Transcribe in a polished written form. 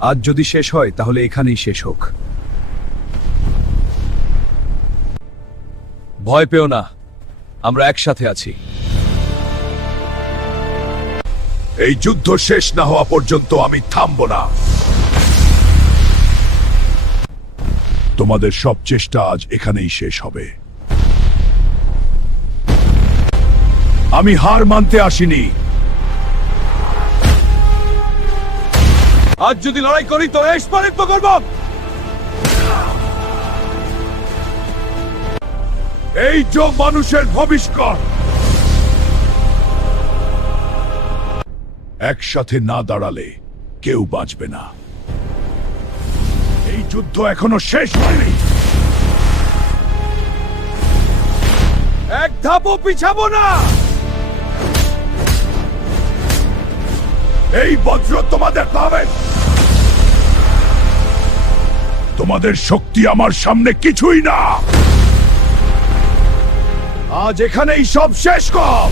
আজ যদি শেষ হয় তাহলে এখানেই শেষ হোক। ভয় পেও না, আমরা একসাথে আছি। এই যুদ্ধ শেষ না হওয়া পর্যন্ত আমি থামব না। তোমাদের সব চেষ্টা আজ এখানেই শেষ হবে। আমি হার মানতে আসিনি। আজ যদি লড়াই করি তো এসপারিত করব। এই যোগ মানুষের ভবিষ্যৎ। একসাথে না দাঁড়ালে কেউ বাঁচবে না। এই যুদ্ধ এখনো শেষ হয়নি। এক ধাপও পিছাবো না। এই বজ্র তোমাদের পাবে। তোমাদের শক্তি আমার সামনে কিছুই না। আজ এখানেই সব শেষ কর।